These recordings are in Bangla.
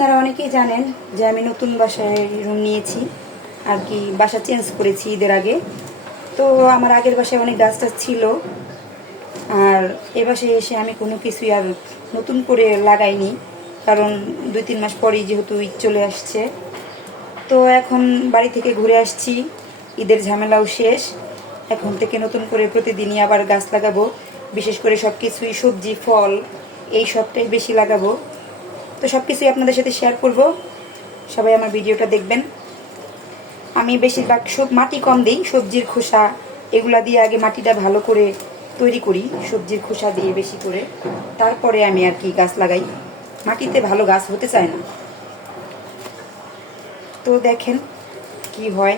আপনারা অনেকেই জানেন যে আমি নতুন বাসায় রুম নিয়েছি আর কি, বাসা চেঞ্জ করেছি ঈদের আগে। তো আমার আগের বাসায় অনেক গাছ টাছ ছিল, আর এ বাসায় এসে আমি কোনো কিছুই আর নতুন করে লাগাইনি, কারণ 2-3 মাস পরেই যেহেতু ঈদ চলে আসছে। তো এখন বাড়ি থেকে ঘুরে আসছি, ঈদের ঝামেলাও শেষ। এখন থেকে নতুন করে প্রতিদিনই আবার গাছ লাগাবো, বিশেষ করে সব কিছুই সবজি ফল এই সবটাই বেশি লাগাবো। তো সব কিছুই আপনাদের সাথে শেয়ার করব, সবাই আমার ভিডিওটা দেখবেন। আমি বেশিরভাগ মাটি কম দিই, সবজির খোসা এগুলা দিয়ে আগে মাটিটা ভালো করে তৈরি করি, সবজির খোসা দিয়ে বেশি করে, তারপরে আমি আর কি গাছ লাগাই। মাটিতে ভালো গাছ হতে চায় না। তো দেখেন কি হয়,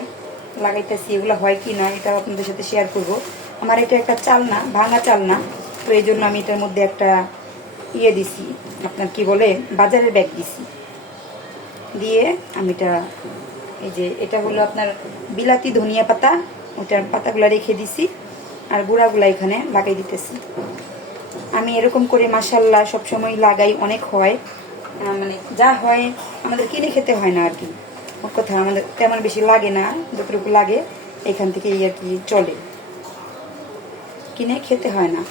লাগাইতেছি, এগুলো হয় কি নয় এটা আপনাদের সাথে শেয়ার করব। আমার এটা একটা চালনা, ভাঙা চালনা, তো এই জন্য আমি এটার মধ্যে একটা দিছি, আপনার কি বলে, বাজারের ব্যাগ দিছি, দিয়ে আমি এই যে এটা হলো আপনার বিলাতি ধনিয়া পাতা, ওটার পাতাগুলো রেখে দিছি, আর গুঁড়াগুলা এখানে লাগাই দিতেছি। আমি এরকম করে মাশাল্লাহ সবসময় লাগাই, অনেক হয়, মানে যা হয় আমাদের কিনে খেতে হয় না আর কি। ওর কথা আমাদের তেমন বেশি লাগে না, যতটুকু লাগে এখান থেকেই আর কি চলে, কিনে খেতে হয় না।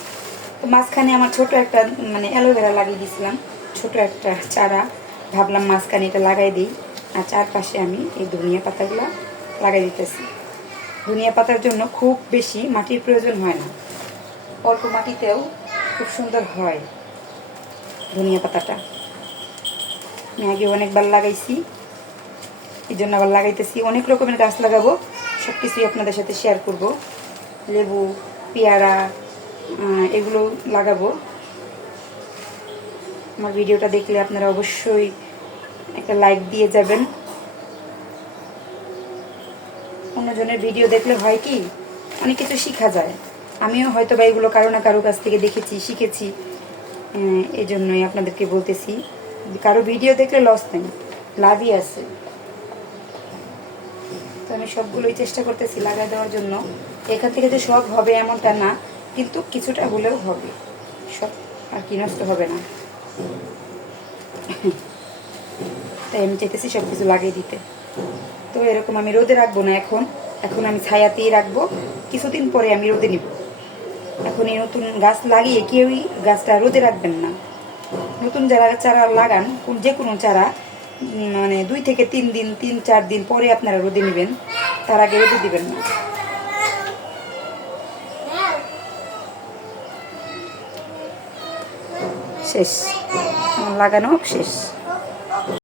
তো মাঝখানে আমার ছোট একটা মানে অ্যালোভেরা লাগিয়ে দিয়েছিলাম, ছোট একটা চারা, ভাবলাম মাঝখানে এটা লাগাই দিই, আর চারপাশে আমি এই ধনিয়া পাতাগুলো লাগাই দিতেছি। ধনিয়া পাতার জন্য খুব বেশি মাটির প্রয়োজন হয় না, অল্প মাটিতেও খুব সুন্দর হয় ধনিয়া পাতাটা। আমি আগে অনেকবার লাগাইছি, এই জন্য আবার লাগাইতেছি। অনেক রকমের গাছ লাগাবো, সব কিছুই আপনাদের সাথে শেয়ার করব। লেবু, পেয়ারা, এগুলো লাগাবো। আমার ভিডিওটা দেখলে আপনারা অবশ্যই একটা লাইক দিয়ে যাবেন। অন্যজনের ভিডিও দেখলে হয় কি, অনেক কিছু শেখা যায়। আমিও হয়তো বা এগুলো কারো না কারো কাছ থেকে দেখেছি, শিখেছি, এই জন্যই আপনাদেরকে বলতেছি। কারো ভিডিও দেখলে লস নেই, লাভই আছে। তো আমি সবগুলোই চেষ্টা করতেছি লাগাই দেওয়ার জন্য। এখান থেকে যে সব হবে এমনটা না, কিন্তু কিছুটা হলেও হবে, সব আর কি নষ্ট হবে না। তাই আমি চাইতেছি সব কিছু লাগিয়ে দিতে। তো এরকম আমি রোদে রাখবো না, এখন আমি ছায়াতেই রাখবো। কিছুদিন পরে আমি রোদে নিব। এখন এই নতুন গাছ লাগিয়ে কেউই গাছটা রোদে রাখবেন না। নতুন যারা চারা লাগান, যে কোনো চারা, মানে 2 থেকে 3 দিন, 3-4 দিন পরে আপনারা রোদে নেবেন, তার আগে রোদে দিবেন না। শেষ লাগানো, শেষ।